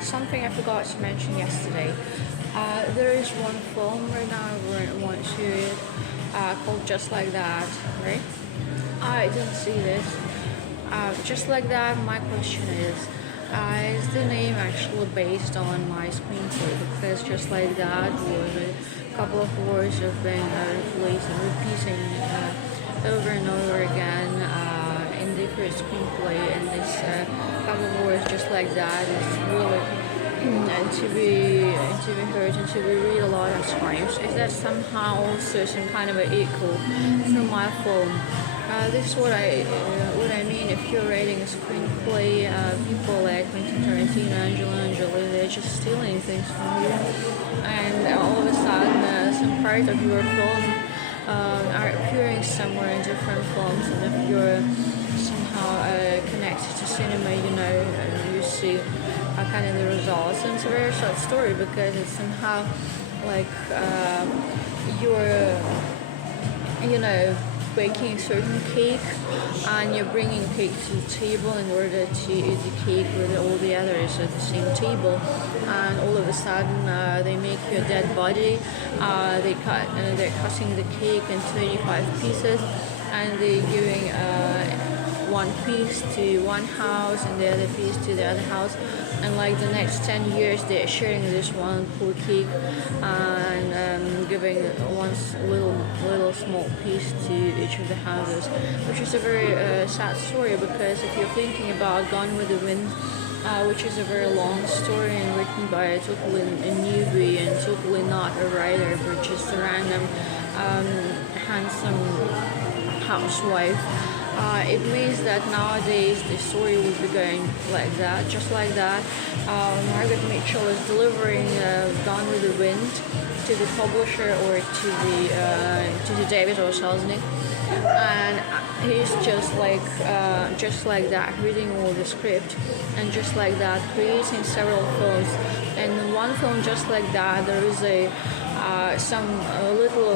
Something I forgot to mention yesterday. There is one film right now I want to called Just Like That, right? I didn't see this. Just like that, my question is the name actually based on my screenplay? Because just like that was a couple of words have been repeating over and over again in the first screenplay, and this couple of words just like that is really to be heard and to be read a lot of times. Is that somehow also some kind of an echo from my film? This is what I mean. If you're writing a screenplay, people like Quentin Tarantino, Angelina Jolie, they're just stealing things from you, and all of a sudden, some part of your film are appearing somewhere in different films, and if you're somehow connected to cinema, you see kind of the results. And it's a very short story because it's somehow like you're, baking a certain cake, and you're bringing cake to the table in order to eat the cake with all the others at the same table, and all of a sudden they make you a dead body. They're cutting the cake in 35 pieces, and they're giving one piece to one house and the other piece to the other house, and like the next 10 years they're sharing this one poor cake and giving one little small piece to each of the houses, which is a very sad story, because if you're thinking about Gone with the Wind, which is a very long story and written by a totally a newbie and totally not a writer but just a random handsome housewife. It means that nowadays the story would be going like that, just like that. Margaret Mitchell is delivering Gone with the Wind to the publisher or to the David or Selznick, and he's just like that, reading all the script, and just like that, creating several films. And in one film, just like that, there is some little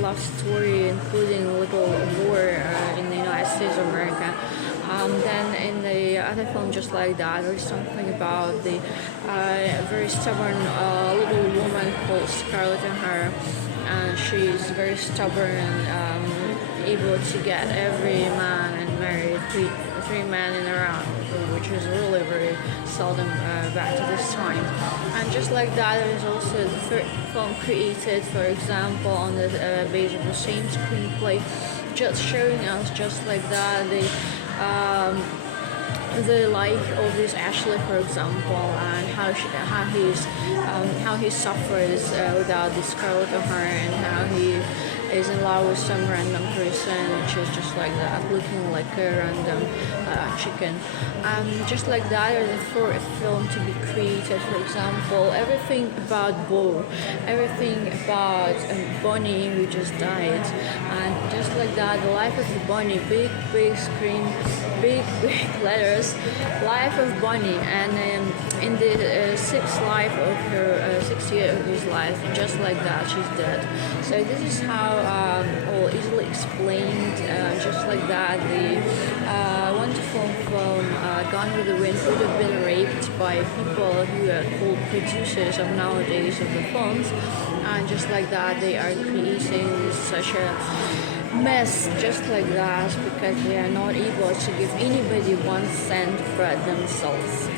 love story, including a little war in the United States of America. Then in the other film, just like that, there's something about the very stubborn little woman called Scarlett O'Hara, and she's very stubborn and able to get every man and marry three men in a round, which is really very seldom back to this time. And just like that, there is also the third film created, for example, on the base of the same screenplay, just showing us just like that the life of this Ashley, for example, and how he suffers without this Scarlett O'Hara, and how he is in love with some random person, which is just like that, looking like a random chicken. Just like that, or the fourth film to be created, for example, everything about Bo, everything about Bonnie who just died, and just like that, the life of Bonnie, big screen, big letters, life of Bonnie, and in the sixth year of his life, just like that, she's dead. So this is how all easily explained, just like that, the wonderful film Gone with the Wind would have been raped by people who are called producers of nowadays of the films, and just like that, they are creating such a mess just like that because they are not able to give anybody 1 cent for themselves.